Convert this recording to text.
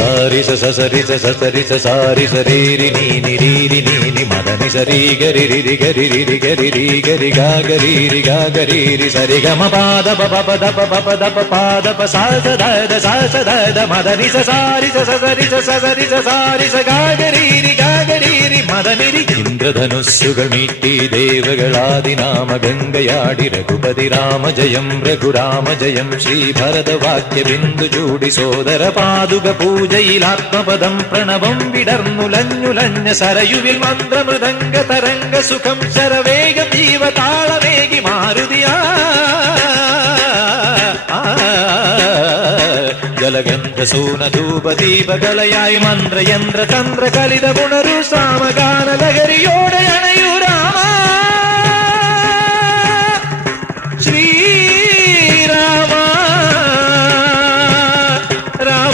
സാരി സസരി സസരി സാരി സരീരി നീനി രീരി നീനി മദനി സരി ഗരി രി ഗരി രി ഗരി രി ഗരി ഗാ ഗരി രി ഗാ ഗരി രി സരി ഗമ പാദ പ പ ദ പ പ ദ പ പാദ പ സ സ ദ ദ മദനി സസാരി സസരി സസരി സാരി സ ഗാ ഗരി രി മദനി രി. ഇന്ദ്രധനുസ്സുകൾ മീട്ടി ദേവകളാദിനാമ ഗംഗയാടി രഘുപതി രാമ ജയം രഘുരാമ ജയം ശ്രീഭരതവാക്യ ബിന്ദു ചൂടി സോദര പാതുക പൂജയിൽ ആത്മപദം പ്രണവം വിടർന്നുലഞ്ഞുലഞ്ഞ സരയുവിൽ മന്ത്രമൃദംഗ തരംഗ സുഖം ശരവേഗം ജീവതാളമേകി മാരുതിയാ ജലഗന്ധ സൂന ധൂപ ദീപകളയായി മന്ത്രയന്ത്ര തന്ത്ര കലിത പുണരു സാമഗാന ലഹരിയോടെ അണയൂരാ